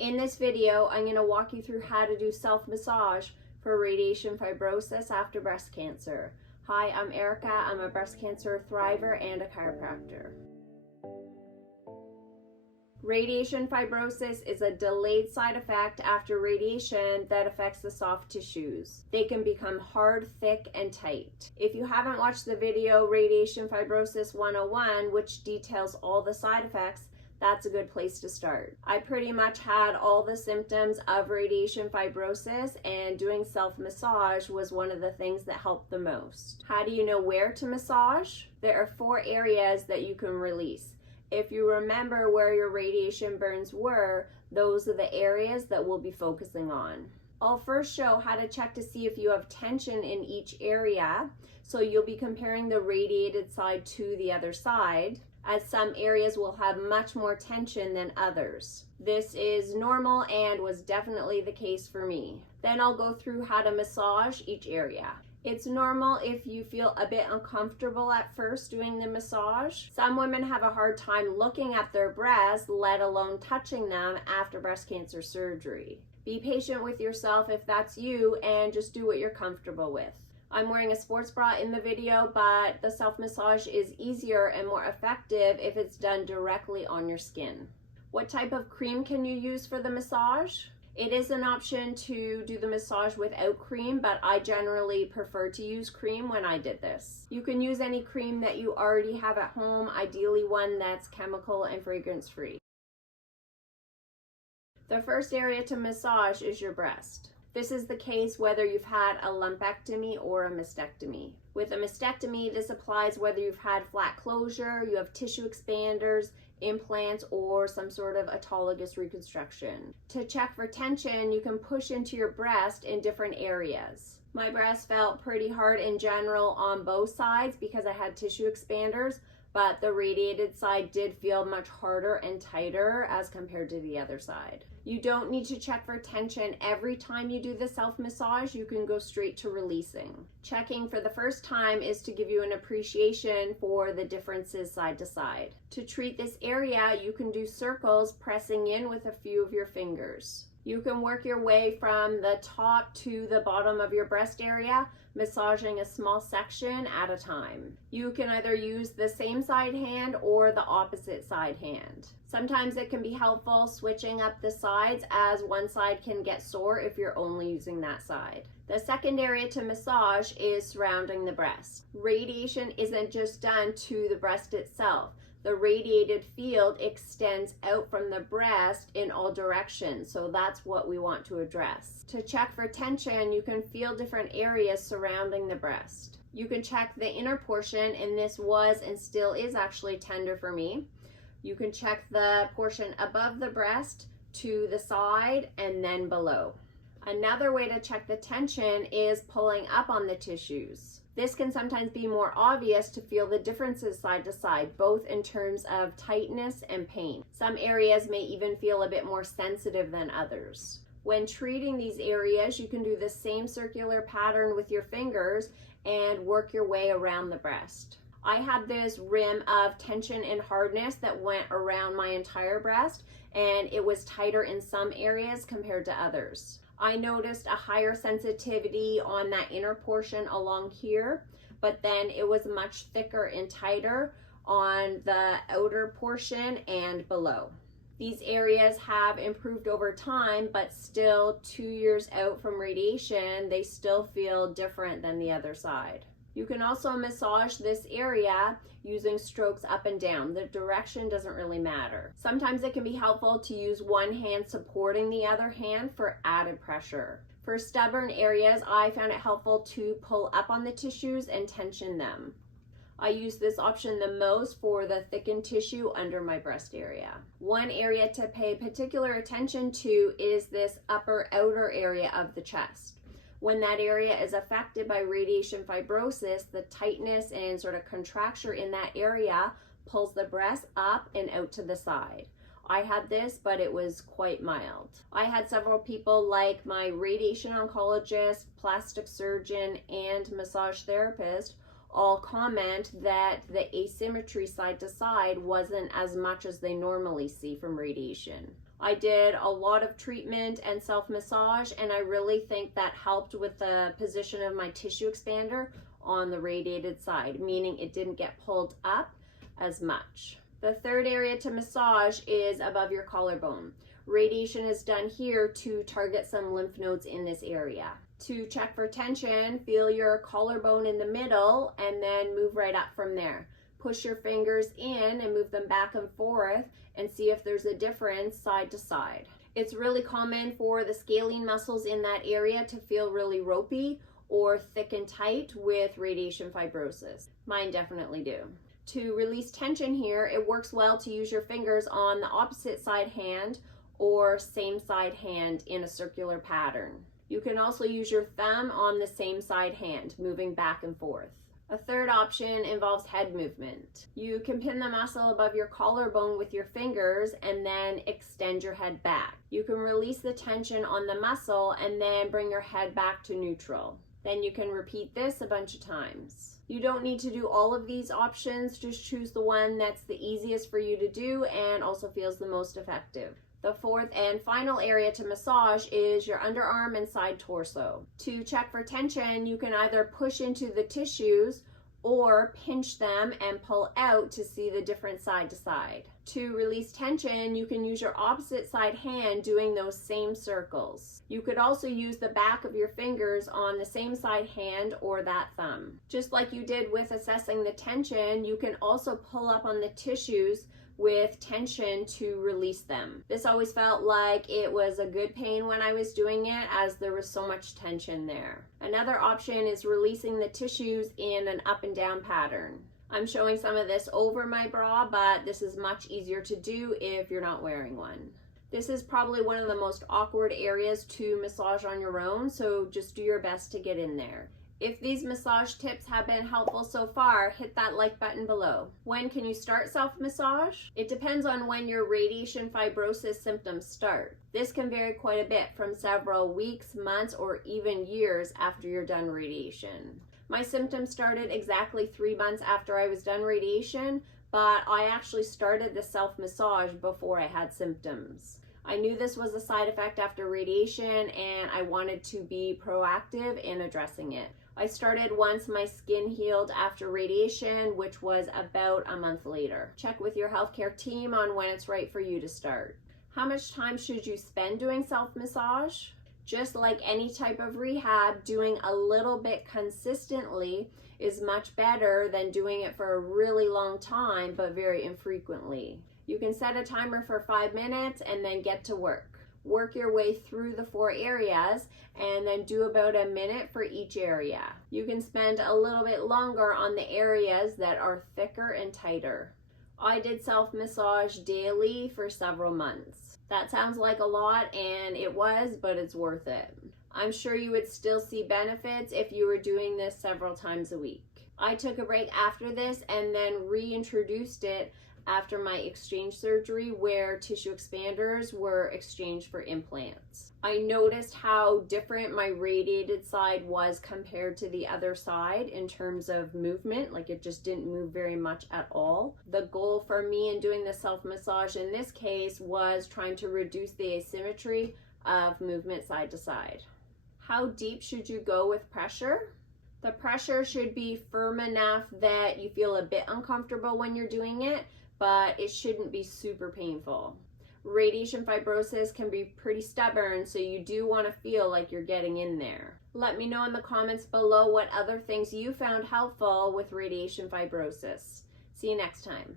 In this video, I'm going to walk you through how to do self-massage for radiation fibrosis after breast cancer. Hi, I'm Erica. I'm a breast cancer thriver and a chiropractor. Radiation fibrosis is a delayed side effect after radiation that affects the soft tissues. They can become hard, thick, and tight. If you haven't watched the video Radiation Fibrosis 101, which details all the side effects, that's a good place to start. I pretty much had all the symptoms of radiation fibrosis, and doing self-massage was one of the things that helped the most. How do you know where to massage? There are 4 areas that you can release. If you remember where your radiation burns were, those are the areas that we'll be focusing on. I'll first show how to check to see if you have tension in each area. So you'll be comparing the radiated side to the other side, as some areas will have much more tension than others. This is normal and was definitely the case for me. Then I'll go through how to massage each area. It's normal if you feel a bit uncomfortable at first doing the massage. Some women have a hard time looking at their breasts, let alone touching them after breast cancer surgery. Be patient with yourself if that's you, and just do what you're comfortable with. I'm wearing a sports bra in the video, but the self-massage is easier and more effective if it's done directly on your skin. What type of cream can you use for the massage? It is an option to do the massage without cream, but I generally prefer to use cream when I did this. You can use any cream that you already have at home, ideally one that's chemical and fragrance free. The first area to massage is your breast. This is the case whether you've had a lumpectomy or a mastectomy. With a mastectomy, this applies whether you've had flat closure, you have tissue expanders, implants, or some sort of autologous reconstruction. To check for tension, you can push into your breast in different areas. My breast felt pretty hard in general on both sides because I had tissue expanders, but the radiated side did feel much harder and tighter as compared to the other side. You don't need to check for tension every time you do the self-massage. You can go straight to releasing. Checking for the first time is to give you an appreciation for the differences side to side. To treat this area, you can do circles, pressing in with a few of your fingers. You can work your way from the top to the bottom of your breast area, massaging a small section at a time. You can either use the same side hand or the opposite side hand. Sometimes it can be helpful switching up the sides, as one side can get sore if you're only using that side. The second area to massage is surrounding the breast. Radiation isn't just done to the breast itself. The radiated field extends out from the breast in all directions, so that's what we want to address. To check for tension, you can feel different areas surrounding the breast. You can check the inner portion, and this was and still is actually tender for me. You can check the portion above the breast, to the side, and then below. Another way to check the tension is pulling up on the tissues. This can sometimes be more obvious to feel the differences side to side, both in terms of tightness and pain. Some areas may even feel a bit more sensitive than others. When treating these areas, you can do the same circular pattern with your fingers and work your way around the breast. I had this rim of tension and hardness that went around my entire breast, and it was tighter in some areas compared to others. I noticed a higher sensitivity on that inner portion along here, but then it was much thicker and tighter on the outer portion and below. These areas have improved over time, but still 2 years out from radiation, they still feel different than the other side. You can also massage this area using strokes up and down. The direction doesn't really matter. Sometimes it can be helpful to use one hand supporting the other hand for added pressure. For stubborn areas, I found it helpful to pull up on the tissues and tension them. I use this option the most for the thickened tissue under my breast area. One area to pay particular attention to is this upper outer area of the chest. When that area is affected by radiation fibrosis, the tightness and sort of contracture in that area pulls the breast up and out to the side. I had this, but it was quite mild. I had several people like my radiation oncologist, plastic surgeon, and massage therapist all comment that the asymmetry side to side wasn't as much as they normally see from radiation. I did a lot of treatment and self-massage, and I really think that helped with the position of my tissue expander on the radiated side, meaning it didn't get pulled up as much. The third area to massage is above your collarbone. Radiation is done here to target some lymph nodes in this area. To check for tension, feel your collarbone in the middle and then move right up from there. Push your fingers in and move them back and forth and see if there's a difference side to side. It's really common for the scalene muscles in that area to feel really ropey or thick and tight with radiation fibrosis. Mine definitely do. To release tension here, it works well to use your fingers on the opposite side hand or same side hand in a circular pattern. You can also use your thumb on the same side hand, moving back and forth. A third option involves head movement. You can pin the muscle above your collarbone with your fingers and then extend your head back. You can release the tension on the muscle and then bring your head back to neutral. Then you can repeat this a bunch of times. You don't need to do all of these options, just choose the one that's the easiest for you to do and also feels the most effective. The fourth and final area to massage is your underarm and side torso. To check for tension, you can either push into the tissues or pinch them and pull out to see the difference side to side. To release tension, you can use your opposite side hand doing those same circles. You could also use the back of your fingers on the same side hand or that thumb. Just like you did with assessing the tension, you can also pull up on the tissues with tension to release them. This always felt like it was a good pain when I was doing it, as there was so much tension there. Another option is releasing the tissues in an up and down pattern. I'm showing some of this over my bra, but this is much easier to do if you're not wearing one. This is probably one of the most awkward areas to massage on your own, so just do your best to get in there. If these massage tips have been helpful so far, hit that like button below. When can you start self-massage? It depends on when your radiation fibrosis symptoms start. This can vary quite a bit from several weeks, months, or even years after you're done radiation. My symptoms started exactly 3 months after I was done radiation, but I actually started the self-massage before I had symptoms. I knew this was a side effect after radiation and I wanted to be proactive in addressing it. I started once my skin healed after radiation, which was about a month later. Check with your healthcare team on when it's right for you to start. How much time should you spend doing self-massage? Just like any type of rehab, doing a little bit consistently is much better than doing it for a really long time, but very infrequently. You can set a timer for 5 minutes and then get to work. Work your way through the 4 areas and then do about a minute for each area. You can spend a little bit longer on the areas that are thicker and tighter. I did self-massage daily for several months. That sounds like a lot, and it was, but it's worth it. I'm sure you would still see benefits if you were doing this several times a week. I took a break after this and then reintroduced it after my exchange surgery, where tissue expanders were exchanged for implants. I noticed how different my radiated side was compared to the other side in terms of movement. Like, it just didn't move very much at all. The goal for me in doing the self-massage in this case was trying to reduce the asymmetry of movement side to side. How deep should you go with pressure? The pressure should be firm enough that you feel a bit uncomfortable when you're doing it, but it shouldn't be super painful. Radiation fibrosis can be pretty stubborn, so you do want to feel like you're getting in there. Let me know in the comments below what other things you found helpful with radiation fibrosis. See you next time.